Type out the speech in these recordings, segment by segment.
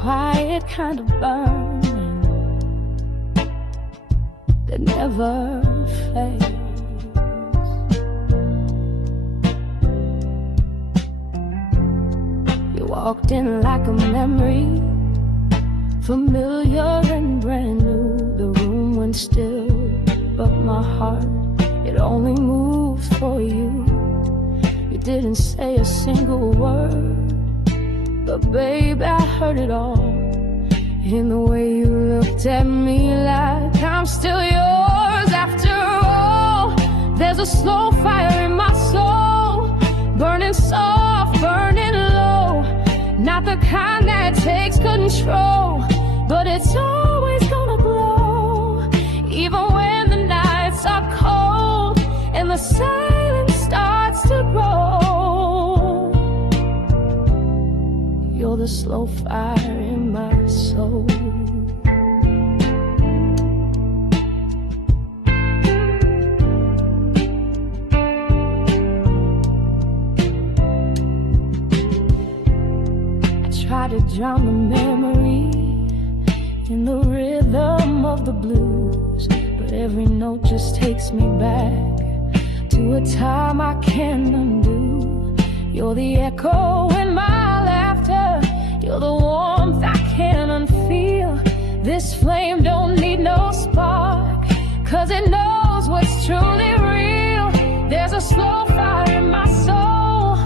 quiet kind of burning that never fades. You walked in like a memory, familiar and brand new. The room went still, but my heart, it only moved for you. You didn't say a single word, but babe, I heard it all in the way you looked at me like I'm still yours after all. There's a slow fire in my soul, burning soft, burning low. Not the kind that takes control, but it's always gonna glow. Even when the nights are cold and the silence starts to grow, you're the slow fire in my soul. I try to drown the memory in the rhythm of the blues, but every note just takes me back to a time I can't undo. You're the echo in my laughter, you're the warmth I can't unfeel. This flame don't need no spark, 'cause it knows what's truly real. There's a slow fire in my soul,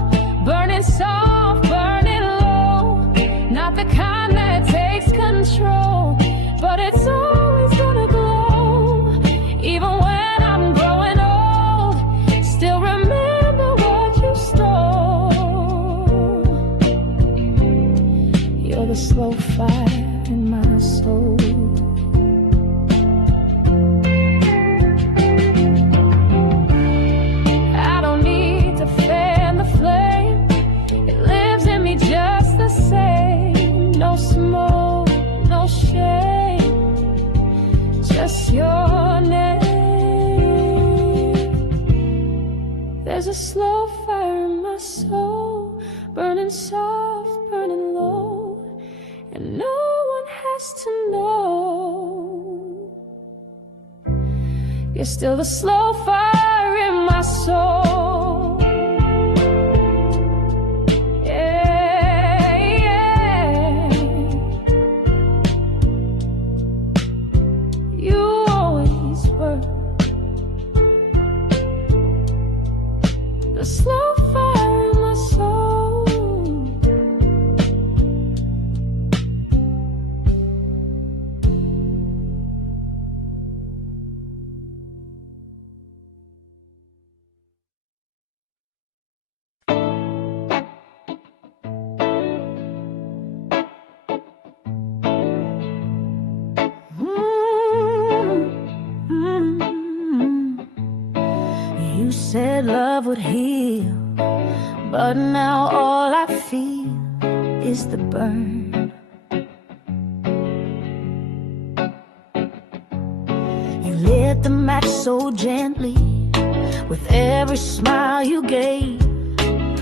burning soft, burning low. Not the kind that takes control, but it's always gonna glow. Even when I'm growing old, still remember what you stole. You're the slow fire in my soul. I don't need to fan the flame, it lives in me just the same. No smoke, no shame, just your name. There's a slow fire in my soul, burning soft, burning low, and no one has to know. You're still the slow fire in my soul. Yeah, yeah. You always were the slow fire in my soul. You said love would heal, but now all I feel is the burn. You lit the match so gently with every smile you gave.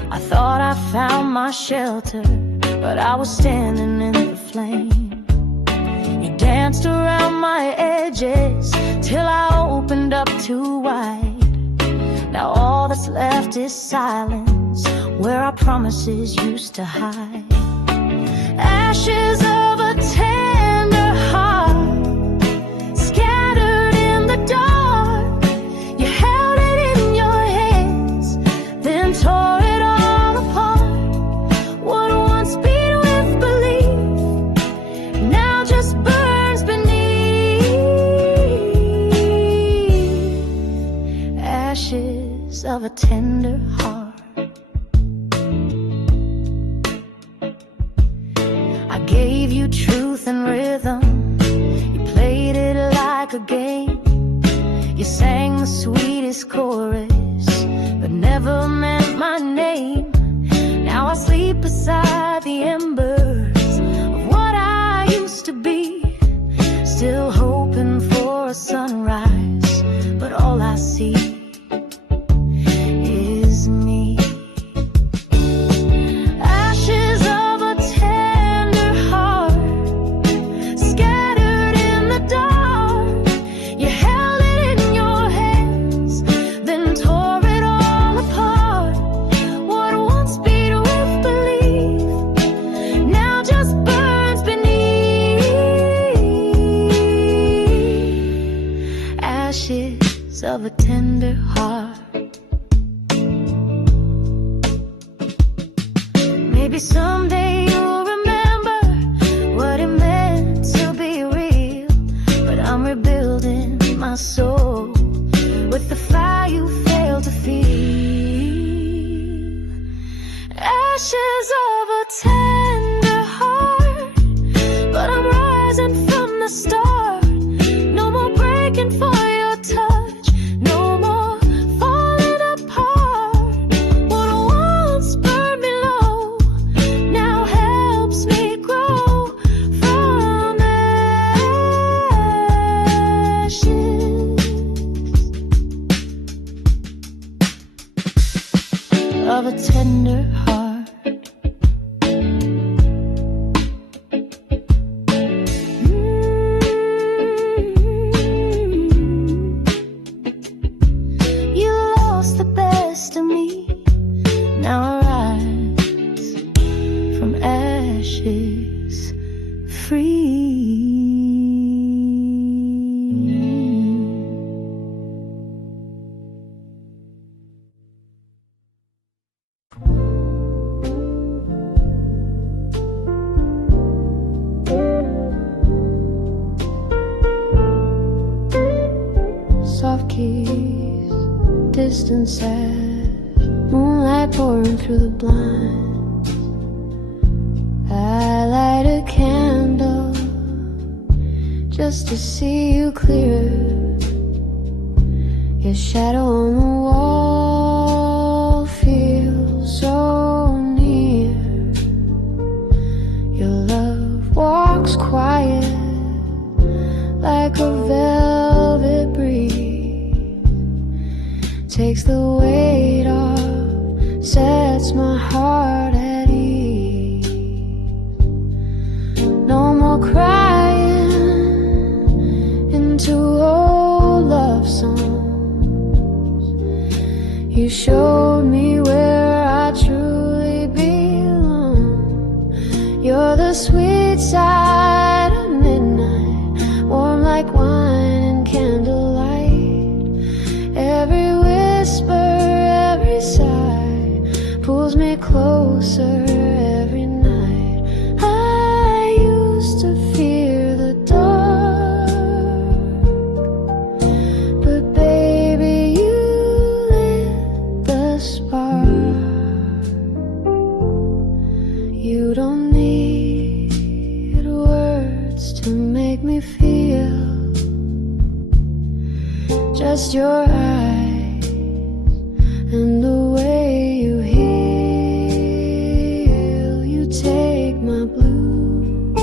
I thought I found my shelter, but I was standing in the flame. You danced around my edges till I opened up too wide. Now all that's left is silence, where our promises used to hide. Ashes of a tender heart, scattered in the dark. You held it in your hands, then tore it all apart. What once beat with belief now just burns beneath. Ashes of a tender heart. I gave you truth and rhythm, you played it like a game. You sang the sweetest chorus, but never meant my name. Now I sleep beside the embers of what I used to be, still hoping for a sunrise, but all I see is me. Ashes of a tender heart, of a tender heart. Maybe someday you'll remember what it meant to be real, but I'm rebuilding my soul with the fire you failed to feel. Ashes of a tender heart, but I'm rising from the start. No more breaking for your touch, no more falling apart. What once burned me low now helps me grow from ashes of a tender heart. Soft keys, distant sad, moonlight pouring through the blinds. I light a candle just to see you clearer. Your shadow on the wall feels so near. Your love walks quiet like a velvet breeze, takes the weight off, sets my heart at ease. No more crying into old love songs. You showed me where I truly belong. You're the sweet side of midnight, warm like wine and candlelight. Every whisper, every sigh pulls me closer every night. I used to fear the dark, but baby, you lit the spark. You don't need words to make me feel, just your eyes and the way you heal. You take my blues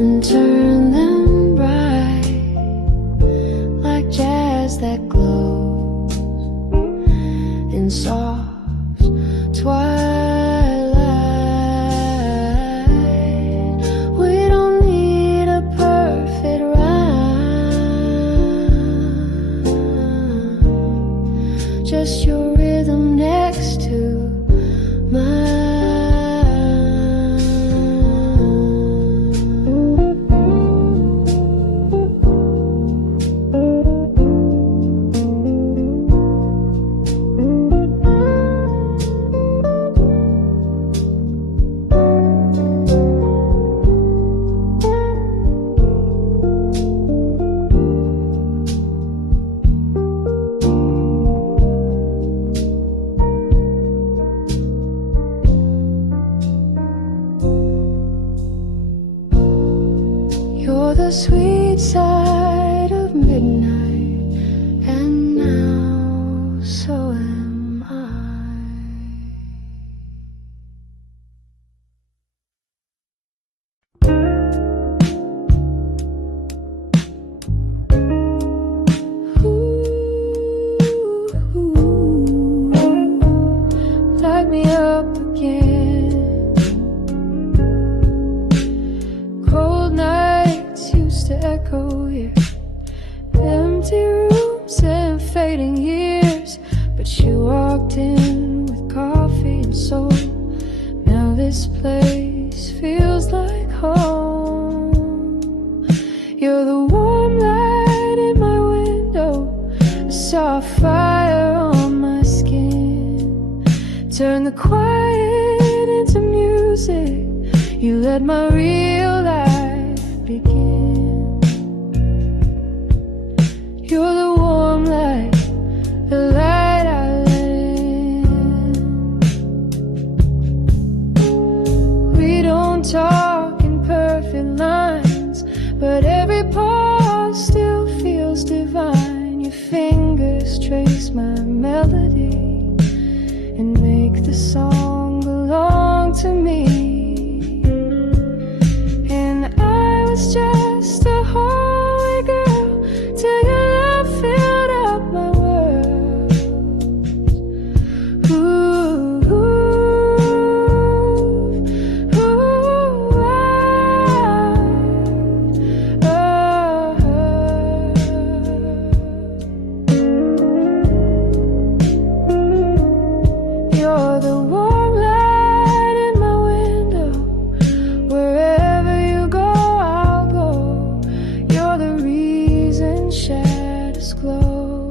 and turn them bright like jazz that glows in soft twilight. We don't need a perfect rhyme, just your rhythm next to mine. You're the sweet side of midnight, and now so am I. Light me up again. Cold nights used to echo here, empty rooms and fading years. But you walked in with coffee and soul. Now this place feels like home. You're the warm light in my window, You let my real life begin. You're the warm light, the light I let in. We don't talk in perfect lines, but every pause still feels divine. Your fingers trace my melody and make the song belong to me. And I was just a hallway girl till your love filled up my world. Ooh, ooh, ooh, You're the warm light in my window. Wherever you go, I'll go. You're the reason shadows glow.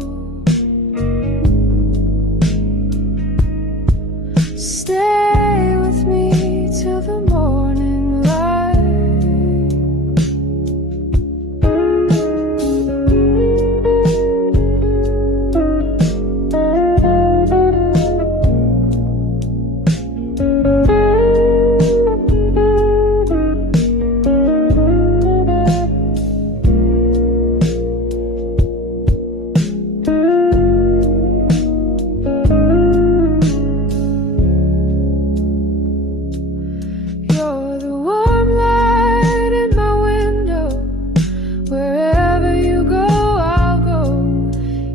Stay with me till the morning light. You're the warm light in my window. Wherever you go, I'll go.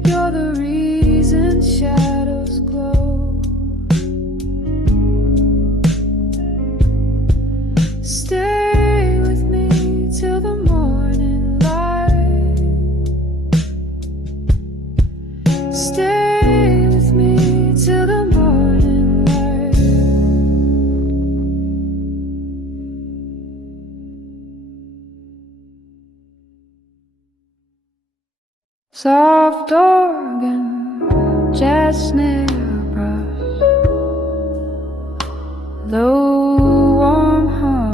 You're the reason shadows glow. Stay with me till the morning light. Stay with me till the morning light. Soft organ, jazz snare brush, low warm hum.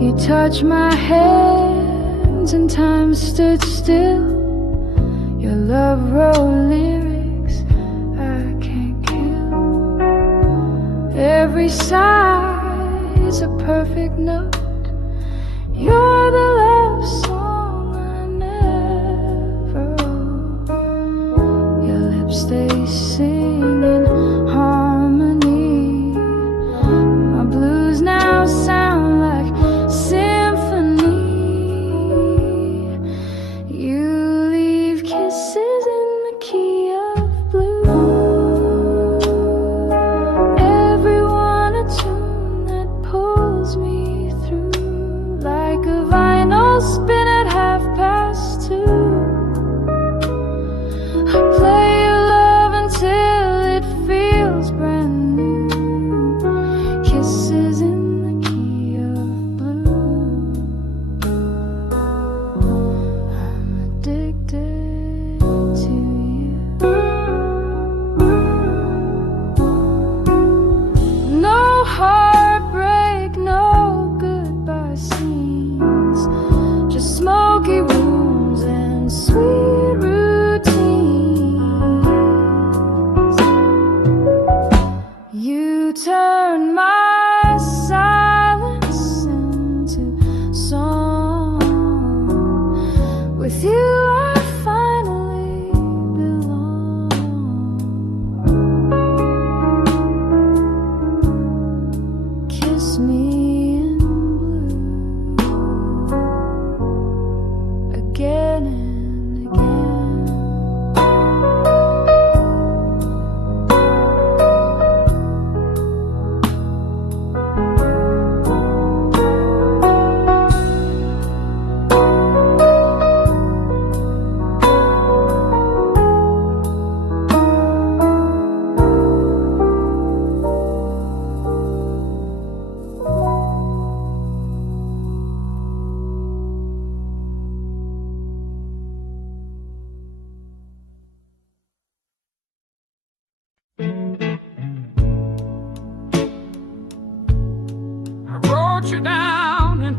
You touch my hands and time stood still. Your love wrote lyrics I can't kill. Every sigh's a perfect note. You're the love song I never wrote. Your lips stay singing harmony. My blues now sound like symphony. You leave kisses in the key of blue. Everyone a tune that pulls me through like a vine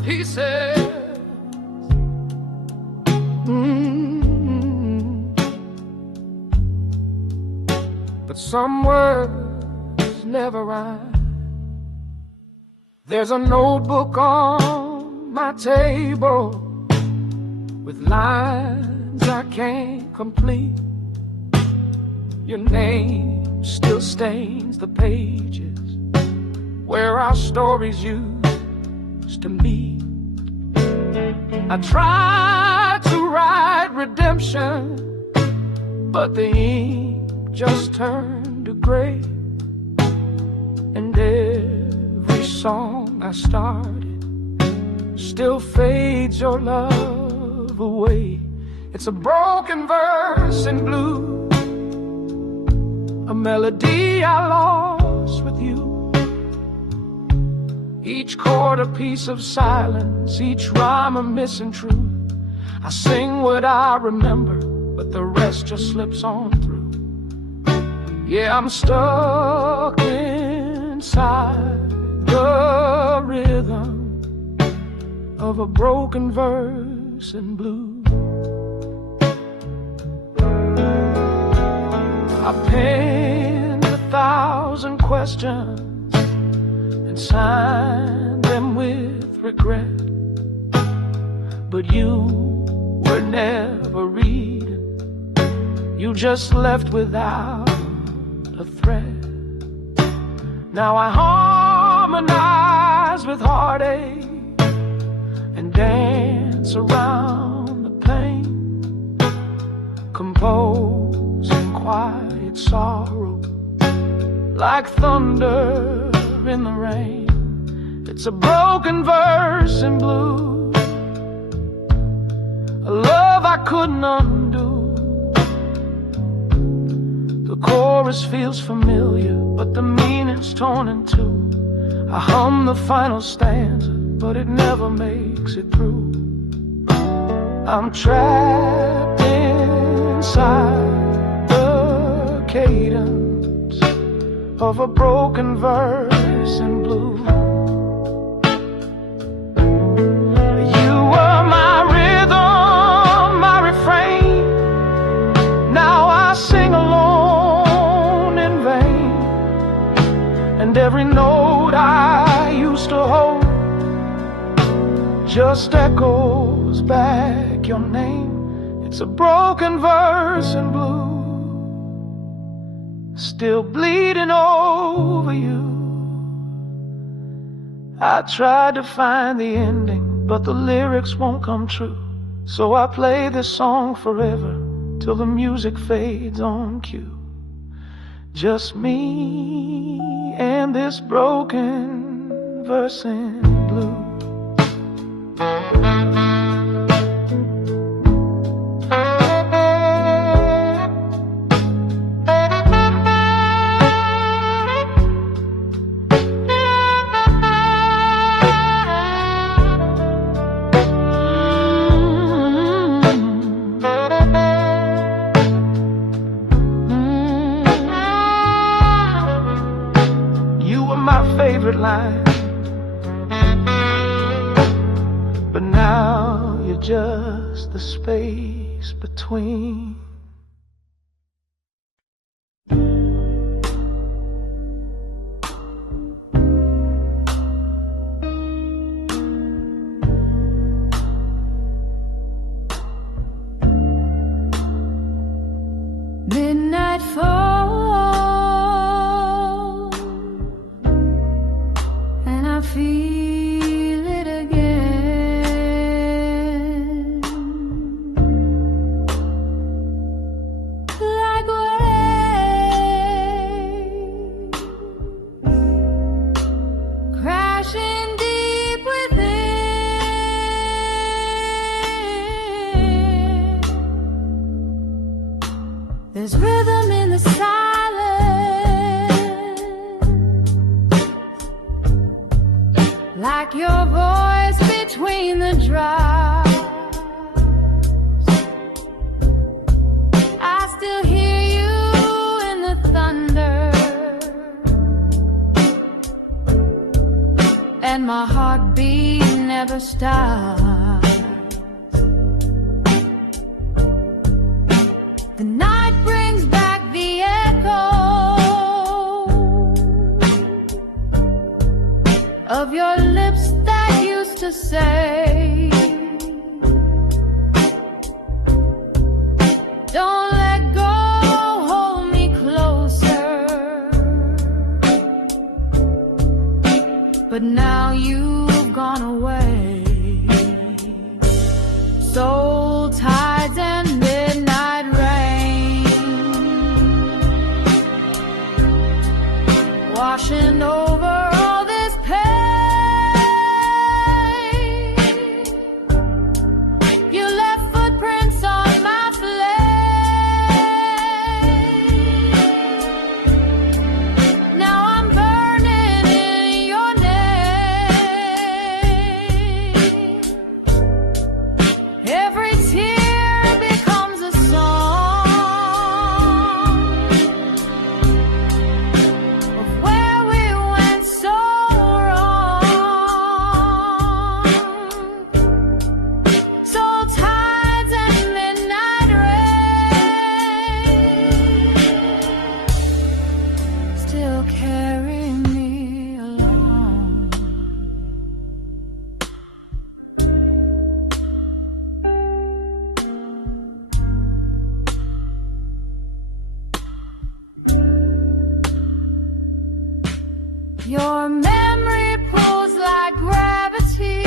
pieces. But some words never rhyme. There's a notebook on my table with lines I can't complete. Your name still stains the pages where our stories used to meet. I tried to write redemption, but the ink just turned to gray. And every song I started still fades your love away. It's a broken verse in blue, a melody I lost with you. Each chord a piece of silence, each rhyme a missing truth. I sing what I remember, but the rest just slips on through. Yeah, I'm stuck inside the rhythm of a broken verse in blue. I penned 1,000 questions and signed them with regret, but you were never reading. You just left without a thread. Now I harmonize with heartache and dance around the pain, composing quiet sorrow like thunder in the rain. It's a broken verse in blue, a love I couldn't undo. The chorus feels familiar, but the meaning's torn in two. I hum the final stanza, but it never makes it through. I'm trapped inside the cadence of a broken verse in blue. You were my rhythm, my refrain. Now I sing alone in vain, and every note I used to hold just echoes back your name. It's a broken verse in blue, still bleeding over you. I tried to find the ending, but the lyrics won't come true. So I play this song forever till the music fades on cue. Just me and this broken verse in blue. Line, but now you're just the space between. Midnight fall, I feel it again, like waves crashing deep within. There's rhythm in the silence, like your voice between the drops. I still hear you in the thunder, and my heart beating never stops. The night brings back the echo of your lips that used to say, don't let go, hold me closer. But now you've gone away. Soul tides and midnight rain washing over all this pain. You left footprints on my flame. Now I'm burning in your name. Every tear becomes a song of where we went so wrong. Soul tides and midnight rain still carry me along. Your memory pulls like gravity.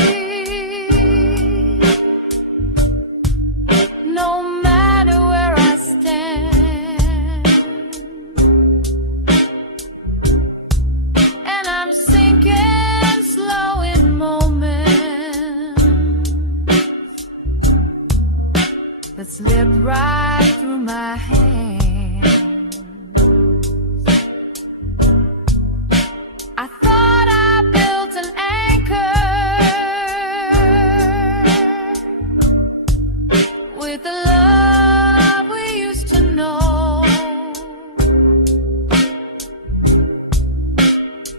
No matter where I stand, and I'm sinking slow in moments that slip right through my hands. I thought I built an anchor with the love we used to know.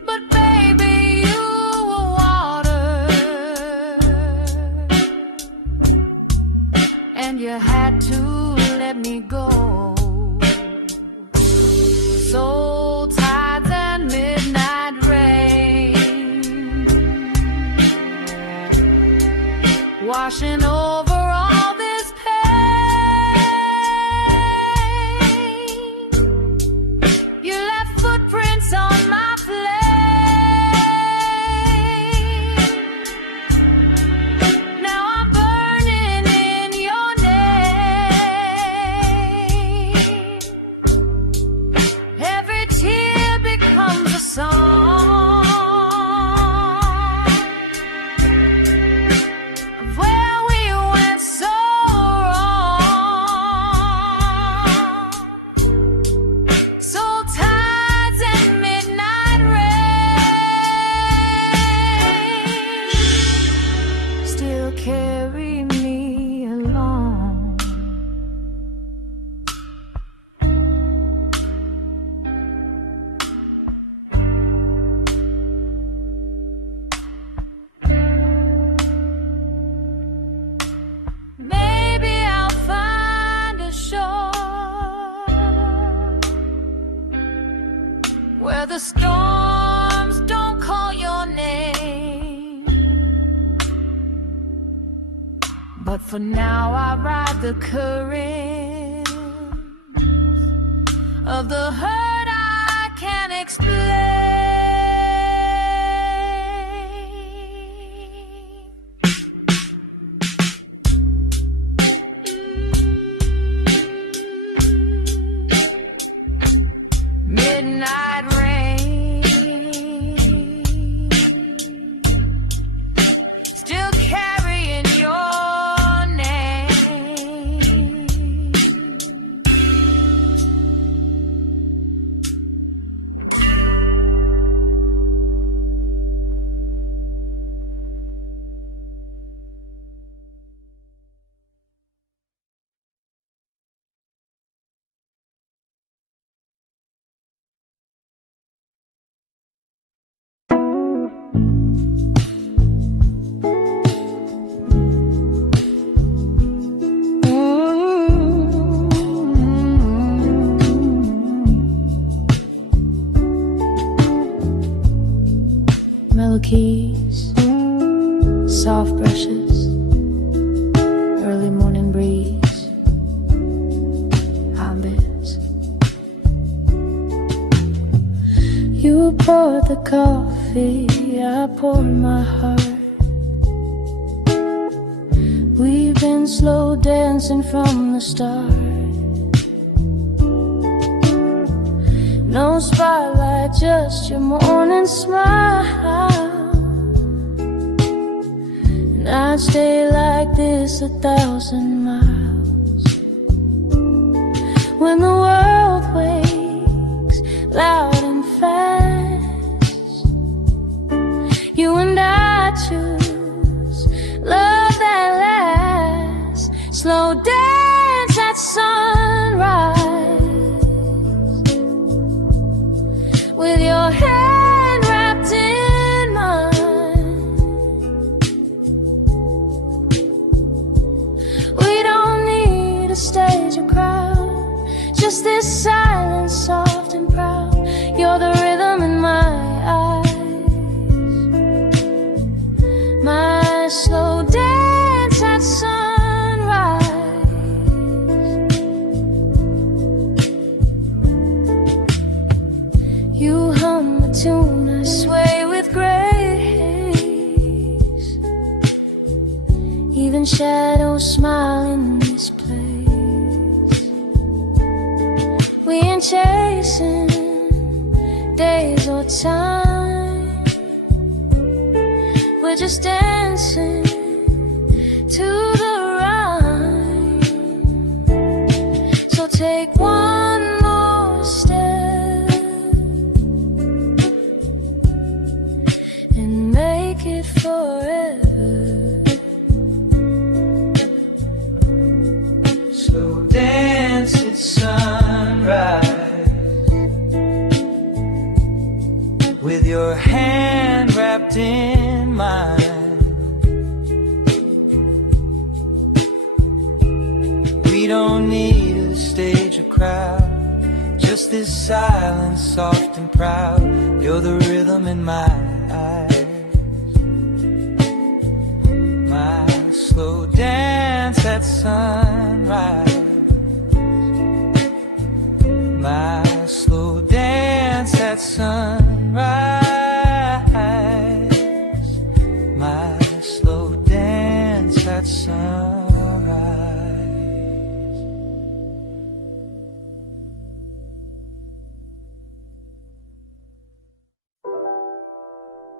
But baby, you were water, and you had to let me go. Soul tides and midnight rain washing over all this pain. You left footprints on my flame. Now I'm burning in your name. Every tear becomes a song of where we went so wrong. Soul tides and midnight rain still carry me along. Maybe I'll find a shore where the storms don't call your name. But for now I ride the current of the hurt I can't explain. Midnight rain still carrying your name. days, soft brushes, early morning breeze, I'm best. You poured the coffee, I poured my heart. We've been slow dancing from the start. No spotlight, just your morning smile. And I'd stay like this 1,000 miles. When the world wakes loud and fast, you and I choose love that lasts. Slow dance at sunrise, with your hand wrapped in mine. We don't need a stage or crowd, just this silence, soft and proud. You're the rhythm in my eyes, my slow dance at sunrise. You hum a tune, I sway with grace. Even shadows smile in this place. We ain't chasing days or time, we're just dancing to the rhyme. So take one more step and make it forever. Slow dance at sunrise, with your hand wrapped in mine. We don't need a stage or crowd, just this silence, soft and proud. You're the rhythm in my eyes, my slow dance at sunrise, my slow dance at sunrise, my slow dance at sunrise.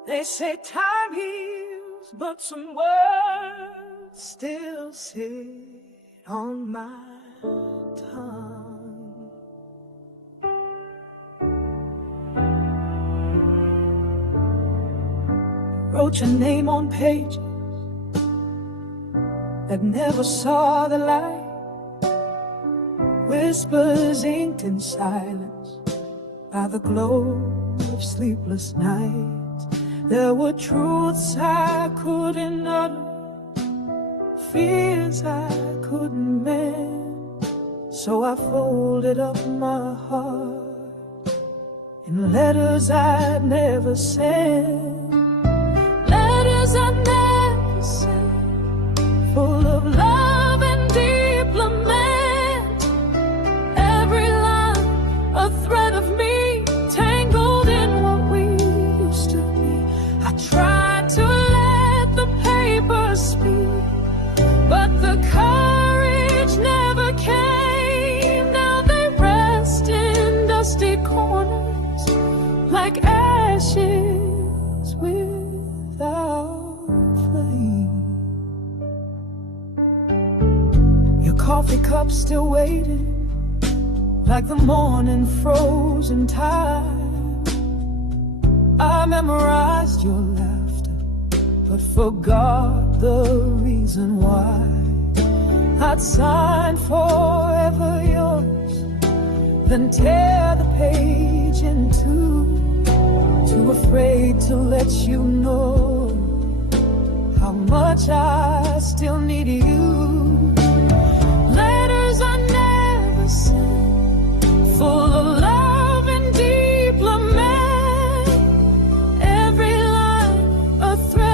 They say time heals, but some words still sit on my tongue. Wrote your name on pages that never saw the light. Whispers inked in silence by the glow of sleepless nights. There were truths I couldn't utter, fears I couldn't mend. So I folded up my heart in letters I'd never sent. Letters I'd never sent, full of love and deep lament. Every line a thread of me, tangled in what we used to be. I tried to let the paper speak, but the courage never came. Now they rest in dusty corners like ashes without flame. Your coffee cup still waiting, like the morning frozen time. I memorized your laughter, but forgot the reason why. I'd sign forever yours, then tear the page in two. Too afraid to let you know how much I still need you. Letters I never sent, full of love and deep lament. Every line a thread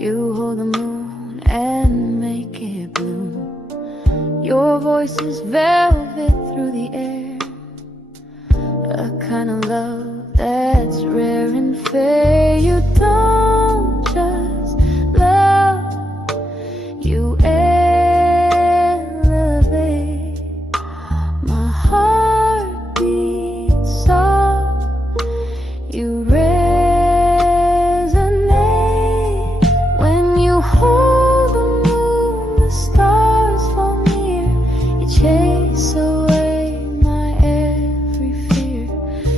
You hold the moon and make it bloom. Your voice is velvet through the air, a kind of love that's rare and fair. You don't just love, you elevate. My heart beats soft, you resonate. When you hold the moon, the stars fall near. You chase away my every fear.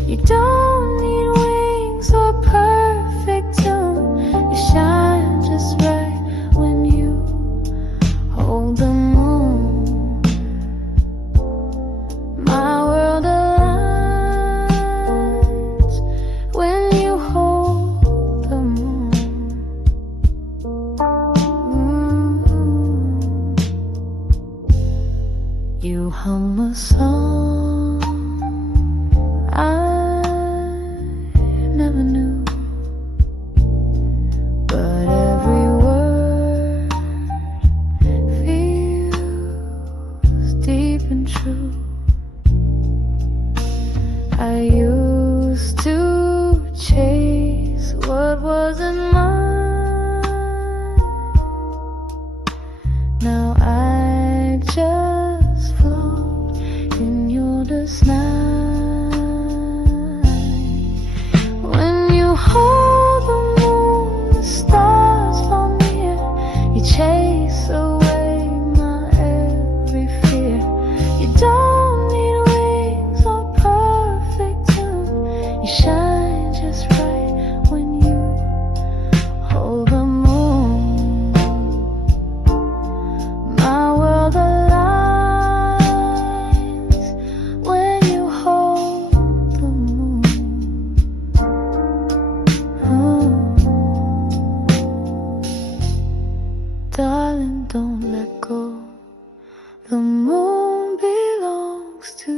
You don't need wings or perfect tune. You shine just right when you hold the moon. My world aligns when you hold the moon. You hum a song I never knew, but every word feels deep and true. I used to chase what wasn't mine. Now I just float in your design. When you hold the moon, the stars fall near. You chase away my every fear. You don't need wings or perfect tune. You shine just right when you hold the moon. My world aligns when you hold the moon. Darling, don't let go. The moon belongs to